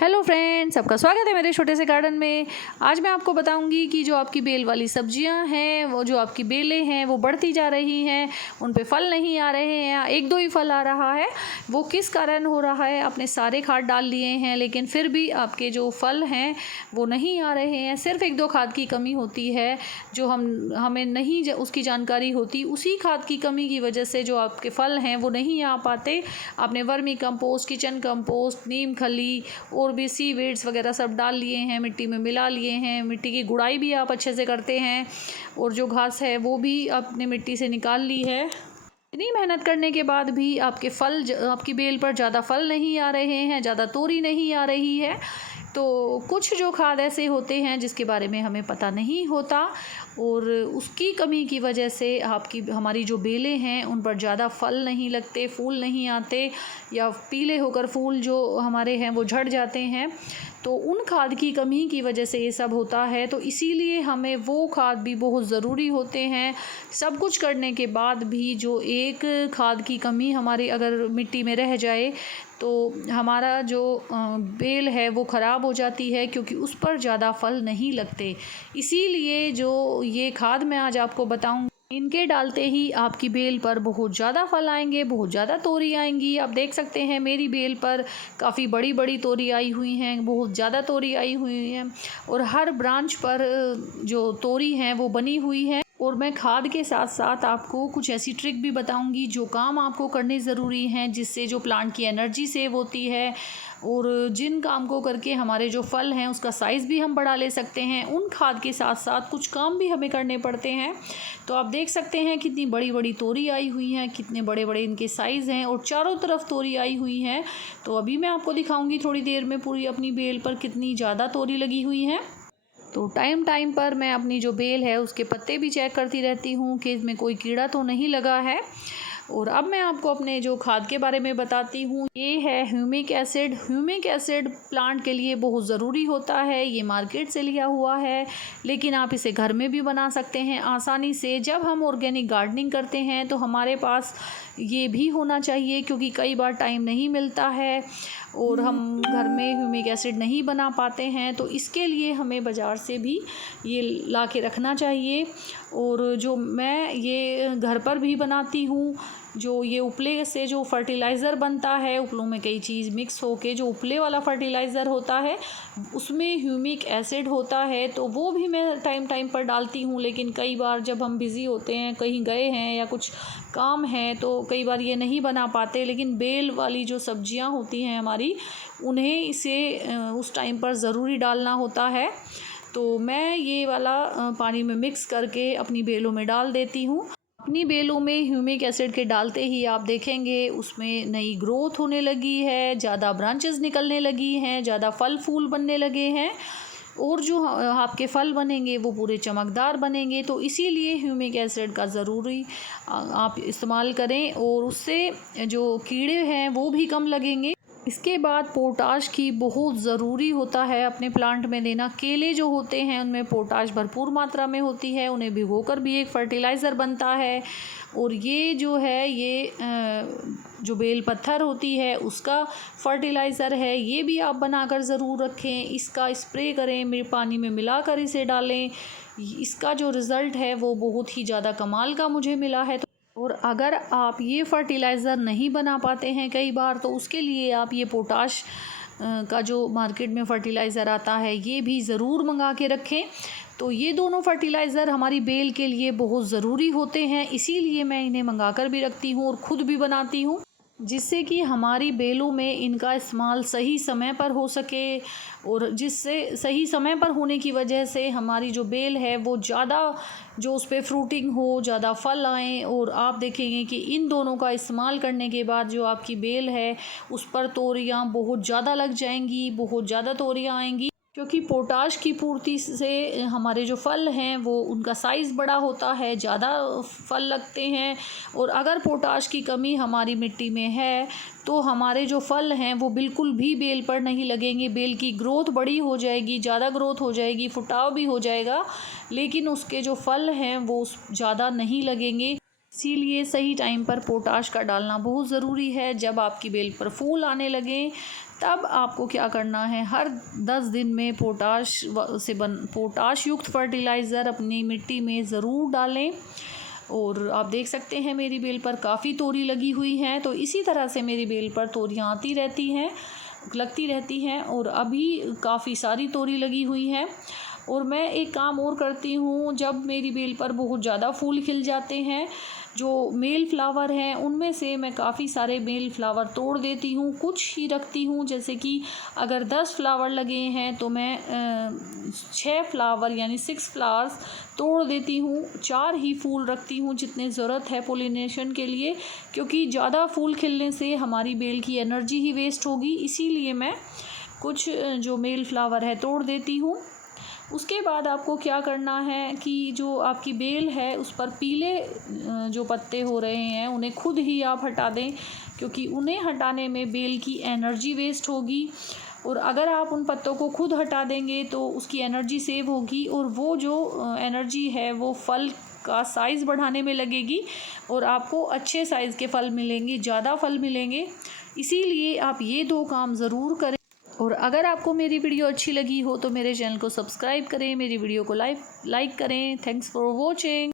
Hello friends, सबका स्वागत है मेरे छोटे से गार्डन में। आज मैं आपको बताऊंगी कि जो आपकी बेल वाली सब्जियां हैं, वो जो आपकी बेलें हैं वो बढ़ती जा रही हैं, उन पे फल नहीं आ रहे हैं, एक दो ही फल आ रहा है, वो किस कारण हो रहा है। आपने सारे खाद डाल लिए हैं लेकिन फिर भी आपके जो फल हैं वो नहीं आ रहे हैं। सिर्फ एक दो खाद की कमी होती है जो हमें नहीं उसकी जानकारी होती। उसी खाद की कमी की वजह से जो आपके फल हैं वो नहीं आ पाते। आपने वर्मी कंपोस्ट, किचन कंपोस्ट, नीम खली और भी सीवीड्स वगैरह सब डाल लिए हैं, मिट्टी में मिला लिए हैं। मिट्टी की गुड़ाई भी आप अच्छे से करते हैं और जो घास है वो भी आपने मिट्टी से निकाल ली है। इतनी मेहनत करने के बाद भी आपकी बेल पर ज़्यादा फल नहीं आ रहे हैं, ज़्यादा तोरी नहीं आ रही है। तो कुछ जो खाद ऐसे होते हैं जिसके बारे में हमें पता नहीं होता और उसकी कमी की वजह से हमारी जो बेलें हैं उन पर ज़्यादा फल नहीं लगते, फूल नहीं आते, या पीले होकर फूल जो हमारे हैं वो झड़ जाते हैं। तो उन खाद की कमी की वजह से ये सब होता है। तो इसीलिए हमें वो खाद भी बहुत ज़रूरी होते हैं। सब कुछ करने के बाद भी जो एक खाद की कमी हमारी अगर मिट्टी में रह जाए तो हमारा जो बेल है वो ख़राब हो जाती है, क्योंकि उस पर ज़्यादा फल नहीं लगते। इसीलिए जो ये खाद मैं आज आपको बताऊँ, इनके डालते ही आपकी बेल पर बहुत ज़्यादा फल आएंगे, बहुत ज़्यादा तोरी आएंगी। आप देख सकते हैं मेरी बेल पर काफ़ी बड़ी बड़ी तोरी आई हुई हैं, बहुत ज़्यादा तोरी आई हुई हैं और हर ब्रांच पर जो तोरी हैं वो बनी हुई है। और मैं खाद के साथ साथ आपको कुछ ऐसी ट्रिक भी बताऊंगी जो काम आपको करने ज़रूरी हैं, जिससे जो प्लांट की एनर्जी सेव होती है और जिन काम को करके हमारे जो फल हैं उसका साइज़ भी हम बढ़ा ले सकते हैं। उन खाद के साथ साथ कुछ काम भी हमें करने पड़ते हैं। तो आप देख सकते हैं कितनी बड़ी बड़ी तोरी आई हुई हैं, कितने बड़े बड़े इनके साइज़ हैं और चारों तरफ तोरी आई हुई हैं। तो अभी मैं आपको दिखाऊंगी थोड़ी देर में पूरी अपनी बेल पर कितनी ज़्यादा तोरी लगी हुई हैं। तो टाइम टाइम पर मैं अपनी जो बेल है उसके पत्ते भी चेक करती रहती हूँ कि इसमें कोई कीड़ा तो नहीं लगा है। और अब मैं आपको अपने जो खाद के बारे में बताती हूँ। ये है humic acid. Humic acid plant के लिए बहुत ज़रूरी होता है। ये मार्केट से लिया हुआ है लेकिन आप इसे घर में भी बना सकते हैं आसानी से। जब हम ऑर्गेनिक गार्डनिंग करते हैं तो हमारे पास ये भी होना चाहिए, क्योंकि कई बार टाइम नहीं मिलता है और हम घर में ह्यूमिक एसिड नहीं बना पाते हैं। तो इसके लिए हमें बाज़ार से भी ये ला के रखना चाहिए। और जो मैं ये घर पर भी बनाती हूँ, जो ये उपले से जो फर्टिलाइज़र बनता है, उपलों में कई चीज़ मिक्स होके जो उपले वाला फर्टिलाइज़र होता है उसमें ह्यूमिक एसिड होता है, तो वो भी मैं टाइम टाइम पर डालती हूँ। लेकिन कई बार जब हम बिज़ी होते हैं, कहीं गए हैं या कुछ काम है, तो कई बार ये नहीं बना पाते। लेकिन बेल वाली जो सब्जियां होती हैं हमारी, उन्हें इसे उस टाइम पर ज़रूरी डालना होता है। तो मैं ये वाला पानी में मिक्स करके अपनी बेलों में डाल देती हूँ। अपनी बेलों में ह्यूमिक एसिड के डालते ही आप देखेंगे उसमें नई ग्रोथ होने लगी है, ज़्यादा ब्रांचेस निकलने लगी हैं, ज़्यादा फल फूल बनने लगे हैं और जो आपके फल बनेंगे वो पूरे चमकदार बनेंगे। तो इसीलिए ह्यूमिक एसिड का ज़रूरी आप इस्तेमाल करें और उससे जो कीड़े हैं वो भी कम लगेंगे। इसके बाद पोटाश की बहुत ज़रूरी होता है अपने प्लांट में देना। केले जो होते हैं उनमें पोटाश भरपूर मात्रा में होती है, उन्हें भिगोकर भी एक फर्टिलाइज़र बनता है। और ये जो है ये जो बेल पत्थर होती है उसका फर्टिलाइज़र है, ये भी आप बनाकर ज़रूर रखें। इसका स्प्रे करें, मेरे पानी में मिलाकर इसे डालें। इसका जो रिज़ल्ट है वो बहुत ही ज़्यादा कमाल का मुझे मिला है। और अगर आप ये फर्टिलाइज़र नहीं बना पाते हैं कई बार, तो उसके लिए आप ये पोटाश का जो मार्केट में फ़र्टिलाइज़र आता है ये भी ज़रूर मंगा के रखें। तो ये दोनों फर्टिलाइज़र हमारी बेल के लिए बहुत ज़रूरी होते हैं, इसीलिए मैं इन्हें मंगा कर भी रखती हूँ और ख़ुद भी बनाती हूँ, जिससे कि हमारी बेलों में इनका इस्तेमाल सही समय पर हो सके। और जिससे सही समय पर होने की वजह से हमारी जो बेल है वो ज़्यादा जो उस पर फ्रूटिंग हो, ज़्यादा फल आएँ। और आप देखेंगे कि इन दोनों का इस्तेमाल करने के बाद जो आपकी बेल है उस पर तोरियाँ बहुत ज़्यादा लग जाएंगी, बहुत ज़्यादा तोरियाँ आएंगी, क्योंकि पोटाश की पूर्ति से हमारे जो फल हैं वो उनका साइज़ बड़ा होता है, ज़्यादा फल लगते हैं। और अगर पोटाश की कमी हमारी मिट्टी में है तो हमारे जो फल हैं वो बिल्कुल भी बेल पर नहीं लगेंगे। बेल की ग्रोथ बड़ी हो जाएगी, ज़्यादा ग्रोथ हो जाएगी, फुटाव भी हो जाएगा, लेकिन उसके जो फल हैं वो ज़्यादा नहीं लगेंगे। इसीलिए सही टाइम पर पोटाश का डालना बहुत ज़रूरी है। जब आपकी बेल पर फूल आने लगें तब आपको क्या करना है, हर 10 दिन में पोटाश युक्त फर्टिलाइज़र अपनी मिट्टी में ज़रूर डालें। और आप देख सकते हैं मेरी बेल पर काफ़ी तोरी लगी हुई हैं, तो इसी तरह से मेरी बेल पर तोरियाँ लगती रहती हैं और अभी काफ़ी सारी तोरी लगी हुई हैं। और मैं एक काम और करती हूँ, जब मेरी बेल पर बहुत ज़्यादा फूल खिल जाते हैं, जो मेल फ्लावर हैं उनमें से मैं काफ़ी सारे मेल फ्लावर तोड़ देती हूँ, कुछ ही रखती हूँ। जैसे कि अगर 10 फ्लावर लगे हैं तो मैं 6 फ्लावर यानी 6 फ्लावर्स तोड़ देती हूँ, 4 ही फूल रखती हूँ जितने ज़रूरत है पोलिनेशन के लिए, क्योंकि ज़्यादा फूल खिलने से हमारी बेल की एनर्जी ही वेस्ट होगी। इसीलिए मैं कुछ जो मेल फ्लावर है तोड़ देती हूँ। उसके बाद आपको क्या करना है कि जो आपकी बेल है उस पर पीले जो पत्ते हो रहे हैं उन्हें खुद ही आप हटा दें, क्योंकि उन्हें हटाने में बेल की एनर्जी वेस्ट होगी। और अगर आप उन पत्तों को खुद हटा देंगे तो उसकी एनर्जी सेव होगी और वो जो एनर्जी है वो फल का साइज़ बढ़ाने में लगेगी और आपको अच्छे साइज़ के फल मिलेंगे, ज़्यादा फल मिलेंगे। इसीलिए आप ये 2 काम ज़रूर करें। और अगर आपको मेरी वीडियो अच्छी लगी हो तो मेरे चैनल को सब्सक्राइब करें, मेरी वीडियो को लाइक करें। Thanks for watching.